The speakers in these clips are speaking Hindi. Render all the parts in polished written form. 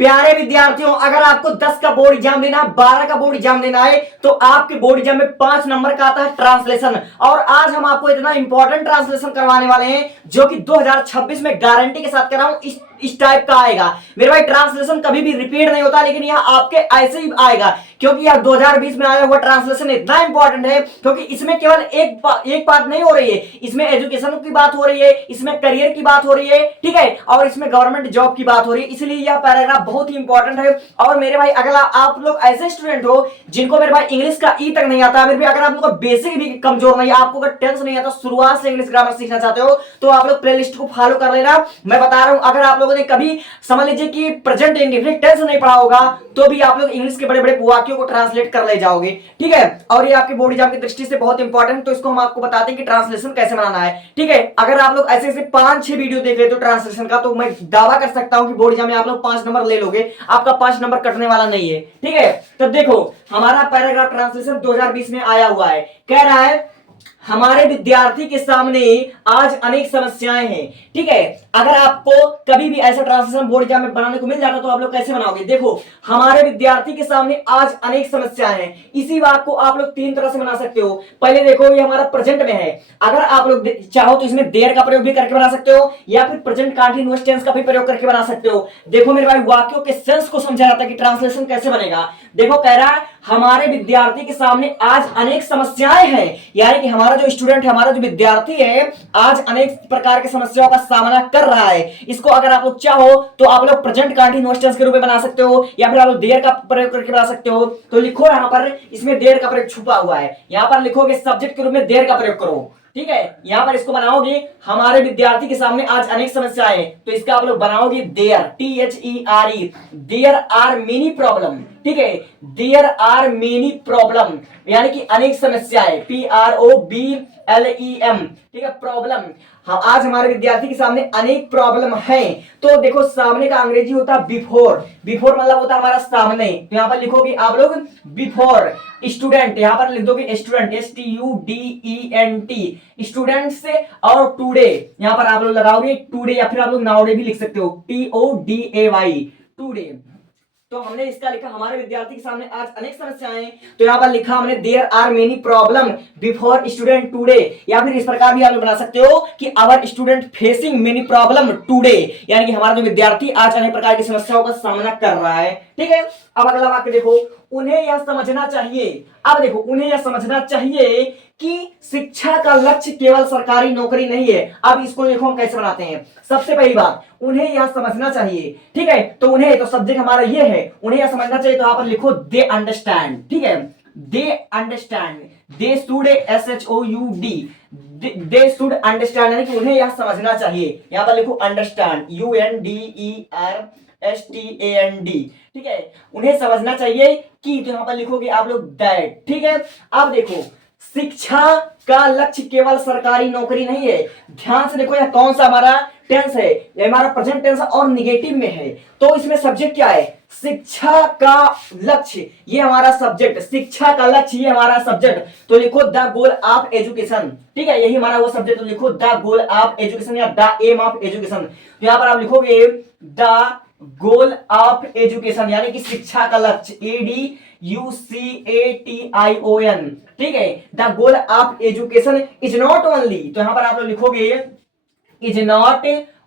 प्यारे विद्यार्थियों, अगर आपको 10 का बोर्ड एग्जाम देना है, 12 का बोर्ड एग्जाम देना है, तो आपके बोर्ड एग्जाम में 5 नंबर का आता है ट्रांसलेशन। और आज हम आपको इतना इंपॉर्टेंट ट्रांसलेशन करवाने वाले हैं जो कि 2026 में गारंटी के साथ कर रहा हूं, इस टाइप का आएगा। मेरे भाई, ट्रांसलेशन कभी भी रिपीट नहीं होता, लेकिन यह आपके ऐसे ही आएगा क्योंकि यह 2020 में आया हुआ ट्रांसलेशन इतना इंपॉर्टेंट है क्योंकि इसमें केवल एक बात नहीं हो रही है, इसमें एजुकेशन की बात हो रही है, इसमें करियर की बात हो रही है, ठीक है, और इसमें गवर्नमेंट जॉब की बात हो रही है। इसलिए यह पैराग्राफ बहुत ही इंपॉर्टेंट है। और मेरे भाई, अगर आप लोग ऐसे स्टूडेंट हो जिनको मेरे भाई इंग्लिश का ई तक नहीं आता, मेरे भाई अगर आप लोग का बेसिक भी कमजोर नहीं है, आपको अगर टेंस नहीं आता, शुरुआत से इंग्लिश ग्रामर सीखना चाहते हो, तो आप लोग प्लेलिस्ट को फॉलो कर लेना। मैं बता रहा हूं, अगर आप लोगों ने कभी समझ लीजिए कि प्रेजेंट इंडेफिनिट टेंस नहीं पढ़ा होगा, तो भी आप लोग इंग्लिश के बड़े बड़े वाक्यों को ट्रांसलेट कर ले जाओगे, ठीक है। और ये आपके बोर्ड एग्जाम की दृष्टि से बहुत इंपॉर्टेंट, तो इसको हम आपको बताते हैं कि ट्रांसलेशन कैसे बनाना है, ठीक है। अगर आप लोग ऐसे 5-6 वीडियो देख लेते हो ट्रांसलेशन का, तो मैं दावा कर सकता हूं कि बोर्ड एग्जाम में आप लोग 5 नंबर ले लोगे, आपका 5 नंबर कटने वाला नहीं है, ठीक है। तो देखो, हमारा पैराग्राफ ट्रांसलेशन 2020 में आया हुआ है, कह रहा है हमारे विद्यार्थी के सामने आज अनेक समस्याएं हैं, ठीक है। अगर आपको कभी भी ऐसा ट्रांसलेशन बोर्ड एग्जाम में बनाने को मिल जाता तो आप लोग कैसे बनाओगे? देखो, हमारे विद्यार्थी के सामने आज अनेक समस्याएं हैं। इसी बात को आप लोग 3 तरह से बना सकते हो। पहले देखो, ये हमारा प्रेजेंट में है, अगर आप लोग चाहो तो इसमें देयर का प्रयोग भी करके बना सकते हो, या फिर प्रेजेंट कंटीन्यूअस टेंस का भी प्रयोग करके बना सकते हो। देखो मेरे भाई, वाक्यों के सेंस को समझा जाता है कि ट्रांसलेशन कैसे बनेगा। देखो, कह रहा है हमारे विद्यार्थी के सामने आज अनेक समस्याएं हैं, यानी कि हमारा जो स्टूडेंट है, हमारा जो विद्यार्थी है, आज अनेक प्रकार की समस्याओं का सामना कर रहा है। इसको अगर आप लोग चाहो तो आप लोग प्रेजेंट कंटीन्यूअस टेंस के रूप में बना सकते हो, या फिर आप लोग देयर का प्रयोग करके बना सकते हो। तो लिखो, यहां पर इसमें देयर का प्रयोग छुपा हुआ है, यहां पर लिखोगे सब्जेक्ट के रूप में देयर का प्रयोग करो, ठीक है। यहां पर इसको बनाओगे हमारे विद्यार्थी के सामने आज अनेक समस्याएं, तो इसका आप लोग बनाओगे there, THERE, there are many problem, ठीक है। देयर आर मेनी प्रॉब्लम यानी कि अनेक समस्याएं, PROBLEM, ठीक है, प्रॉब्लम। हाँ, आज हमारे विद्यार्थी के सामने अनेक प्रॉब्लम है। तो देखो, सामने का अंग्रेजी होता है बिफोर, बिफोर मतलब होता है हमारा सामने। तो यहां पर लिखोगे आप लोग बिफोर स्टूडेंट, यहां पर लिख दोगे स्टूडेंट, STUDENT, स्टूडेंट से, और टुडे यहां पर आप लोग लगाओगे टुडे, या फिर आप लोग नाउडे भी लिख सकते हो, TODAY, टुडे। तो हमने इसका लिखा हमारे विद्यार्थी के सामने आज अनेक समस्याएं, तो यहां पर लिखा हमने there are many problem before student today, या फिर इस प्रकार भी आप लोग बना सकते हो कि our student facing many problem today, यानी कि हमारा जो विद्यार्थी आज अनेक प्रकार की समस्याओं का सामना कर रहा है, ठीक है। अब अगला वाक्य देखो, उन्हें यह समझना चाहिए। अब देखो, उन्हें यह समझना चाहिए कि शिक्षा का लक्ष्य केवल सरकारी नौकरी नहीं है। अब इसको देखो हम कैसे बनाते हैं। सबसे पहली बात, उन्हें यह समझना चाहिए, ठीक है। तो उन्हें, तो सब्जेक्ट हमारा ये है, उन्हें यह समझना चाहिए, तो यहां पर लिखो दे अंडरस्टैंड, ठीक है। They understand, they should, SHOUD, they should understand, यानी कि उन्हें यह समझना चाहिए। यहां पर लिखो अंडरस्टैंड, UNDERSTAND, ठीक है। उन्हें समझना चाहिए कि, तो यहां पर लिखोगे आप लोग दैट, ठीक है। अब देखो, शिक्षा का लक्ष्य केवल सरकारी नौकरी नहीं है। ध्यान से देखो, यह कौन सा हमारा टेंस है, यह हमारा प्रेजेंट टेंस और निगेटिव में है। तो इसमें सब्जेक्ट क्या है? शिक्षा का लक्ष्य, ये हमारा सब्जेक्ट, शिक्षा का लक्ष्य ये हमारा सब्जेक्ट। तो लिखो द गोल ऑफ एजुकेशन, ठीक है, यही हमारा वो सब्जेक्ट। तो लिखो द गोल ऑफ एजुकेशन या द एम ऑफ एजुकेशन। तो यहां पर आप लिखोगे द गोल ऑफ एजुकेशन, यानी कि शिक्षा का लक्ष्य, ADUCATION, ठीक है। The goal of education is not only, तो यहां पर आप लोग लिखोगे इज नॉट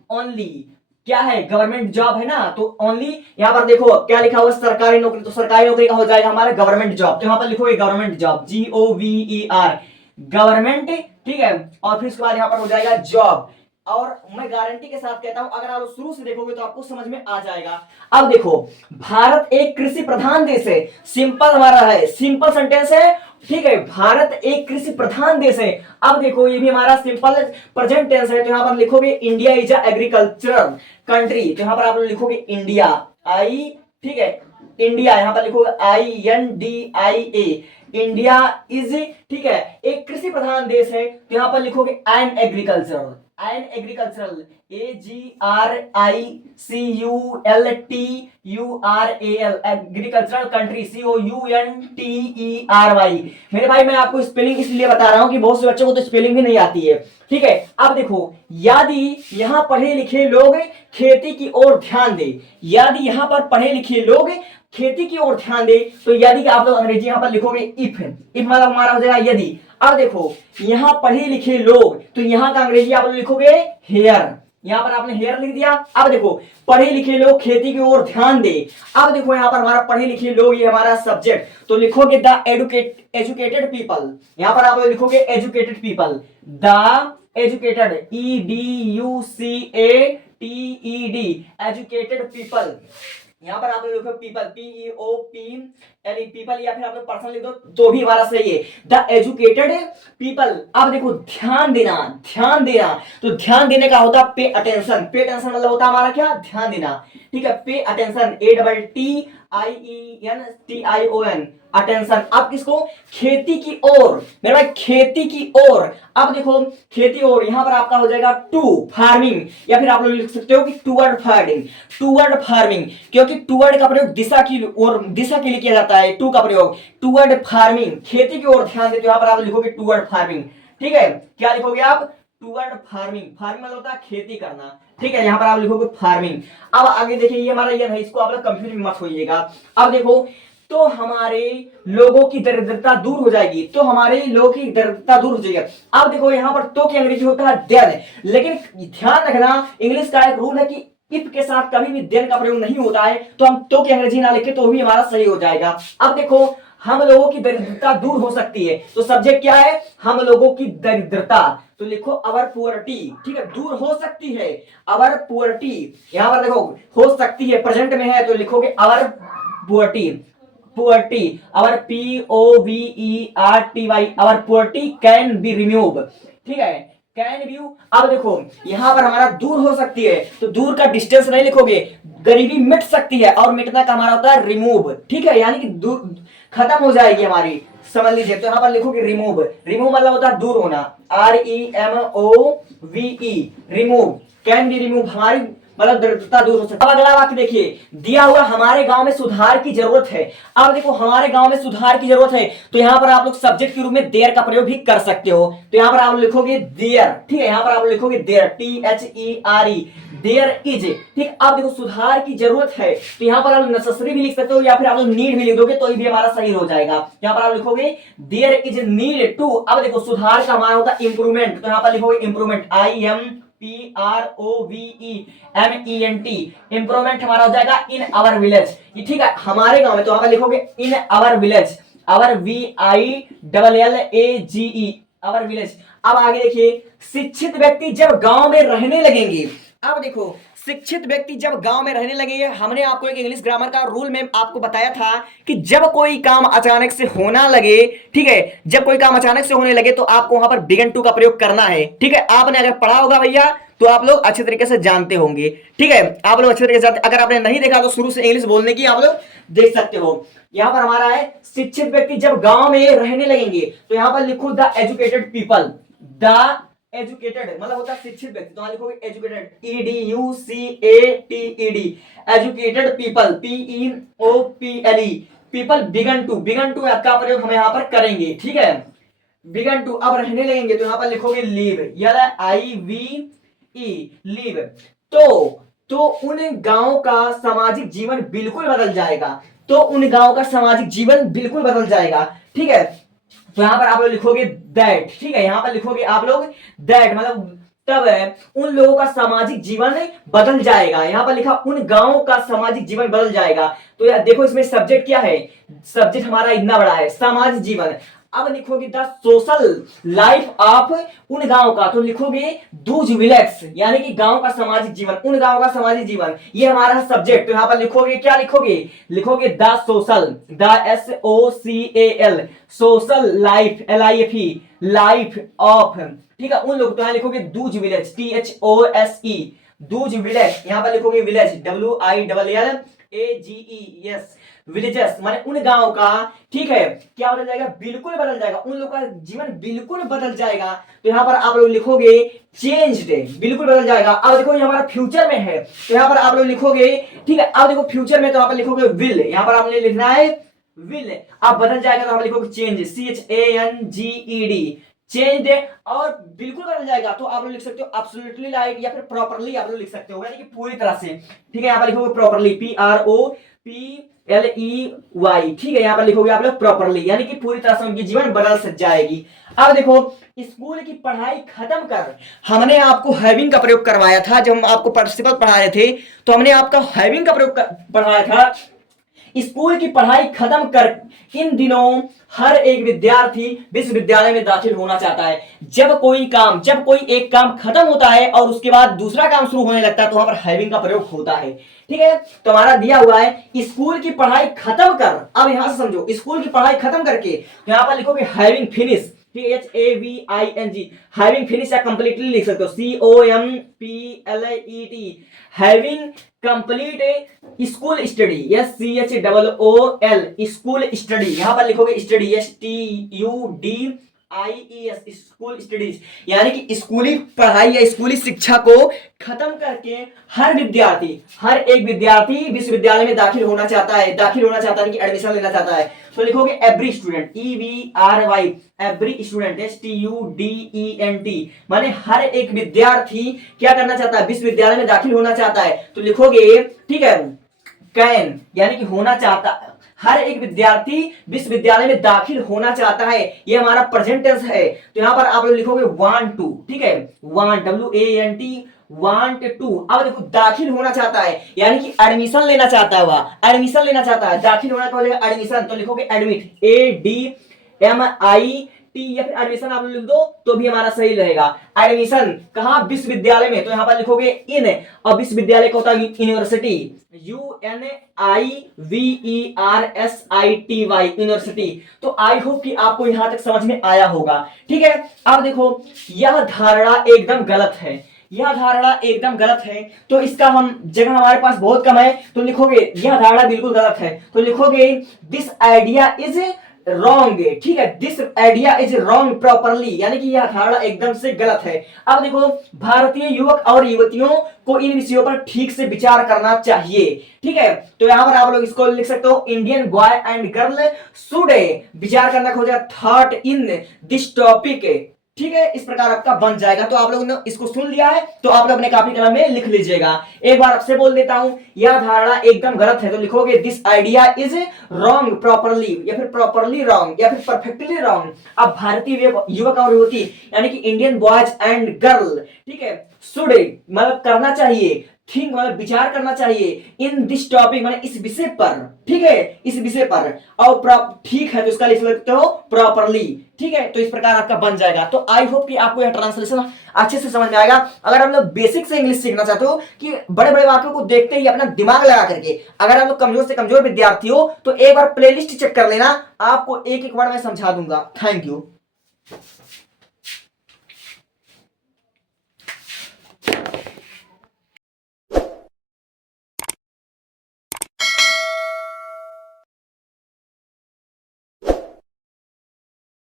ओनली, क्या है, गवर्नमेंट जॉब है ना, तो ओनली यहां पर देखो क्या लिखा हुआ, सरकारी नौकरी, तो सरकारी नौकरी का हो जाएगा हमारा गवर्नमेंट जॉब। तो यहां पर लिखोगे गवर्नमेंट जॉब, GOVER, गवर्नमेंट, ठीक है। और फिर उसके बाद यहां पर हो जाएगा जॉब। और मैं गारंटी के साथ कहता हूं, अगर आप शुरू से देखोगे तो आपको समझ में आ जाएगा। अब देखो, भारत एक कृषि प्रधान देश है, सिंपल हमारा है, सिंपल सेंटेंस है, ठीक है। भारत एक कृषि प्रधान देश है। अब देखो, ये भी हमारा सिंपल प्रेजेंट टेंस है, तो यहां पर लिखोगे India is a agricultural country, तो यहां पर आप लिखोगे इंडिया, ठीक है, इंडिया, यहां पर लिखोगे INDIA, इंडिया इज, ठीक है, एक कृषि प्रधान देश है, तो यहां पर लिखोगे an agricultural, an agricultural, AGRICULTURAL, agricultural country, COUNTERY। मेरे भाई मैं आपको स्पेलिंग इसलिए बता रहा हूं कि बहुत से बच्चों को तो स्पेलिंग भी नहीं आती है। ठीक है, अब देखो, यदि यहां पढ़े लिखे लोग खेती की ओर ध्यान दे, यदि यहां पर पढ़े लिखे लोग खेती की ओर ध्यान दे, तो यदि आप लोग अंग्रेजी यहां पर लिखोगे इफ मतलब हमारा हो जाएगा यदि। अब देखो, यहां पढ़े लिखे लोग, तो यहां का अंग्रेजी आप लोग लिखोगे हेयर, यहां पर आपने हेयर लिख दिया। अब देखो, पढ़े लिखे लोग खेती की ओर ध्यान दे। अब देखो यहां पर हमारा पढ़े लिखे लोग, ये हमारा सब्जेक्ट, तो लिखोगे द एजुकेटेड पीपल, यहां पर आप लोग लिखोगे educated people, the educated, EDUCATED, educated people. यहां पर आप लोग लिखो पीपल, PEOPLE, पीपल, या फिर आप लोग पर्सन लिख दो तो भी हमारा सही है, द एजुकेटेड पीपल। अब देखो, ध्यान देना, ध्यान देना, तो ध्यान देने का होता है पे अटेंशन, पे अटेंशन मतलब होता है हमारा क्या, ध्यान देना। ठीक है, पे अटेंशन, ATTIENTION, अटेंशन। अब किसको, खेती की ओर, मेरे भाई खेती की ओर। अब देखो, खेती ओर, यहां पर आपका हो जाएगा टू फार्मिंग, या फिर आप लोग लिख सकते हो कि टूवर्ड फार्मिंग, टूवर्ड फार्मिंग, क्योंकि टूवर्ड का प्रयोग दिशा की ओर, दिशा के लिए किया जाता है, टू का प्रयोग, टूवर्ड फार्मिंग, खेती की ओर ध्यान देते हो, यहां पर आप लिखोगे टूवर्ड फार्मिंग। ठीक है, क्या लिखोगे आप, टूवर्ड फार्मिंग, फार्मिंग मतलब होता है खेती करना। ठीक है, यहां पर आप लिखोगे फार्मिंग। अब आगे देखिए, ये हमारा ये है, इसको आप लोग कंफ्यूज मत होइएगा। अब देखो, तो हमारे लोगों की दरिद्रता दूर हो जाएगी, तो हमारे लोगों की दरिद्रता दूर हो जाएगी। अब देखो, यहां पर तो की अंग्रेजी होता है देन, लेकिन ध्यान रखना, इंग्लिश का एक रूल है कि इफ के साथ कभी भी देन का प्रयोग नहीं होता है, तो हम तो की अंग्रेजी ना लिखे तो भी हमारा सही हो जाएगा। अब देखो, हम लोगों की दरिद्रता दूर हो सकती है, तो सब्जेक्ट क्या है, हम लोगों की दरिद्रता, तो लिखो अवर पुअर्टी। ठीक है, दूर हो सकती है, अवर पुअर्टी, यहां पर देखो हो सकती है, प्रेजेंट में है, तो लिखोगे our poverty, poverty, our POVERTY, our poverty can be remove. ठीक है, कैन व्यू। अब देखो, यहां पर हमारा दूर हो सकती है, तो दूर का डिस्टेंस नहीं लिखोगे, गरीबी मिट सकती है, और मिटना का हमारा होता है रिमूव। ठीक है, यानी कि दूर खत्म हो जाएगी हमारी, समझ लीजिए, तो यहां पर लिखोगे रिमूव, रिमूव मतलब होता है दूर होना, REMOVE, remove, can be remove, हमारी मतलब दरिद्रता दूर हो सकती है। अब अगला वाक्य देखिए, दिया हुआ हमारे गांव में सुधार की जरूरत है। अब देखो, हमारे गांव में सुधार की जरूरत है, तो यहां पर आप लोग सब्जेक्ट के रूप में देयर का प्रयोग भी कर सकते हो, तो यहां पर आप लिखोगे देयर। ठीक है, यहां पर आप लिखोगे देयर, THERE, देयर इज। ठीक, अब देखो, सुधार की जरूरत है, तो यहां पर आप नेसेसरी भी लिख सकते हो, या फिर आप लोग नीड भी लिख दोगे तो भी हमारा सही हो जाएगा। यहां पर आप लिखोगे देयर इज नीड टू। अब देखो, सुधार का हमारा होता है इंप्रूवमेंट, तो यहां पर लिखोगे इंप्रूवमेंट, IMPROVEMENT, इंप्रूवमेंट हमारा हो जाएगा इन आवर विलेज। ठीक है, हमारे गांव में, तो यहां पर लिखोगे in our village, our VILLAGE, our village. अब आगे देखिए, शिक्षित व्यक्ति जब गांव में रहने लगेंगे। अब देखो, शिक्षित व्यक्ति जब गांव में रहने लगेंगे, हमने आपको एक इंग्लिश ग्रामर का रूल में आपको बताया था कि जब कोई काम अचानक से होना लगे, ठीक है, जब कोई काम अचानक से होने लगे, तो आपको वहां पर बिगन टू का प्रयोग करना है। ठीक है, आपने अगर पढ़ा होगा भैया, तो आप लोग अच्छे तरीके से जानते होंगे। ठीक है, आप लोग अच्छे तरीके से जानते, अगर आपने नहीं देखा तो शुरू से इंग्लिश बोलने की आप लोग देख सकते हो। यहां पर हमारा है, शिक्षित व्यक्ति जब गांव में रहने लगेंगे, तो यहां पर लिखो the educated people, the educated मतलब होता है शिक्षित व्यक्ति, तो लिखोगे educated, EDUCATED, educated people, PEOPLE, people began to, began to का प्रयोग हम यहाँ पर करेंगे। ठीक है, बिगन टू, अब रहने लगेंगे, तो यहाँ पर लिखोगे लीव, LIVE, लीव। तो उन गांव का सामाजिक जीवन बिल्कुल बदल जाएगा, तो उन गांव का सामाजिक जीवन बिल्कुल बदल जाएगा। ठीक है, तो यहां पर आप लोग लिखोगे दैट। ठीक है, यहां पर लिखोगे आप लोग दैट, मतलब तब उन लोगों का सामाजिक जीवन बदल जाएगा। यहां पर लिखा उन गांवों का सामाजिक जीवन बदल जाएगा, तो यार देखो, इसमें सब्जेक्ट क्या है, सब्जेक्ट हमारा इतना बड़ा है, सामाजिक जीवन। अब लिखोगे द सोशल लाइफ ऑफ उन गांव का, तो लिखोगे दूज विलेज, यानी कि गांव का सामाजिक जीवन, उन गांव का सामाजिक जीवन, ये हमारा सब्जेक्ट। तो यहां पर लिखोगे, क्या लिखोगे, लिखोगे the social, the SOCAL, social life, LIFE, life of. ठीक है, उन लोग, तो यहां लिखोगे Dooj village, THOSE, Dooj village, यहां पर लिखोगे विलेज, WILL, VILLAGES, विलेजेस माने उन गांव का, ठीक है, क्या बदल जाएगा, बिल्कुल बदल जाएगा, उन लोगों का जीवन बिल्कुल बदल जाएगा। तो यहाँ पर आप लोग लिखोगे चेंज्ड, बिल्कुल बदल जाएगा। अब देखो ये हमारा फ्यूचर में है, तो यहाँ पर आप लोग लिखोगे, ठीक है, अब देखो फ्यूचर में तो यहाँ पर लिखोगे विल, यहाँ पर आपने लिखना है विल। अब बदल जाएगा तो आप लिखोगे चेंज, CHANGED, चेंज, और बिल्कुल बदल जाएगा तो आप लोग लिख सकते हो एब्सोल्युटली लाइक, या फिर प्रॉपर्ली आप लोग लिख सकते हो, यानी कि पूरी तरह से, ठीक है। यहाँ पर लिखोगे प्रॉपर्ली, PROPLEY, ठीक है, यहाँ पर लिखोगे आप लोग प्रॉपर्ली, यानी कि पूरी तरह से उनकी जीवन बदल सक जाएगी। अब देखो स्कूल की पढ़ाई खत्म कर, हमने आपको हैविंग का प्रयोग करवाया था, जब हम आपको पार्टिसिपल पढ़ा रहे थे तो हमने आपका हैविंग का प्रयोग पढ़ाया था। स्कूल की पढ़ाई खत्म कर इन दिनों हर एक विद्यार्थी विश्वविद्यालय में दाखिल होना चाहता है। जब कोई एक काम खत्म होता है और उसके बाद दूसरा काम शुरू होने लगता है तो वहां पर हैविंग का प्रयोग होता है, ठीक है। तो हमारा दिया हुआ है स्कूल की पढ़ाई खत्म कर, अब यहां से समझो स्कूल की पढ़ाई खत्म करके यहां पर लिखोगे having finish, HAVING, having finish, या कंप्लीटली लिख सकते हो COMPLET, having complete school study, SCHOOL, school study, यहां पर लिखोगे स्टडी, STUDIES, स्कूल स्टडीज, यानी कि स्कूली पढ़ाई या स्कूली शिक्षा को खत्म करके हर एक विद्यार्थी विश्वविद्यालय में दाखिल होना चाहता है, कि एडमिशन लेना चाहता है। तो लिखोगे every student, EVRY, every student, STUDENT, माने हर एक विद्यार्थी क्या करना चाहता है, विश्वविद्यालय में दाखिल होना चाहता है। तो लिखोगे, ठीक है, कैन, यानी कि होना चाहता, हर एक विद्यार्थी विश्वविद्यालय में दाखिल होना चाहता है, ये हमारा प्रेजेंट टेंस है। तो यहां पर आप लोग लिखोगे वांट टू, ठीक है, वांट, WANT, वांट टू। अब देखो दाखिल होना चाहता है, यानी कि एडमिशन लेना चाहता है, वह एडमिशन लेना चाहता है, दाखिल होना तो एडमिशन, तो लिखोगे एडमिट, ADMIT, या फिर एडमिशन आप लिख दो तो भी हमारा सही रहेगा। एडमिशन कहां, विश्वविद्यालय में, तो यहां पर लिखोगे इन, और विश्वविद्यालय को होता है यूनिवर्सिटी, UNIVERSITY, यूनिवर्सिटी। तो आई होप कि आपको यहां तक समझ में आया होगा, ठीक है। अब देखो यह धारणा एकदम गलत है, तो इसका हम जगह हमारे पास बहुत कम है, तो लिखोगे यह धारणा बिल्कुल गलत है, तो लिखोगे दिस आइडिया इज रॉन्ग, ठीक है, this idea is wrong properly, यानी कि यह धारणा एकदम से गलत है। अब देखो भारतीय युवक और युवतियों को इन विषयों पर ठीक से विचार करना चाहिए, ठीक है। तो यहां पर आप लोग इसको लिख सकते हो Indian boy and girl should विचार करना खोजा थॉट इन दिस टॉपिक, ठीक है, इस प्रकार आपका बन जाएगा। तो आप लोगों ने इसको सुन लिया है तो आप लोग अपने कॉपी कलम में लिख लीजिएगा। एक बार आपसे बोल देता हूं, यह धारणा एकदम गलत है, तो लिखोगे this idea is wrong properly, या फिर प्रॉपरली रॉन्ग, या फिर परफेक्टली रॉन्ग। अब भारतीय युवक और युवती यानी कि इंडियन बॉयज एंड गर्ल, ठीक है, शुड मतलब करना चाहिए, थिंक मतलब विचार करना चाहिए, इन दिस टॉपिक मतलब इस विषय पर, ठीक है, इस विषय पर, और ठीक है तो इसका लिख सकते हो प्रॉपरली, ठीक है। तो इस प्रकार आपका बन जाएगा। तो आई होप कि आपको यह ट्रांसलेशन अच्छे से समझ में आएगा। अगर आप लोग बेसिक से इंग्लिश सीखना चाहते हो कि बड़े बड़े वाक्यों को देखते ही अपना दिमाग लगा करके, अगर आप लोग कमजोर से कमजोर विद्यार्थी हो तो एक बार प्लेलिस्ट चेक कर लेना, आपको एक एक वर्ड में समझा दूंगा। Thank you.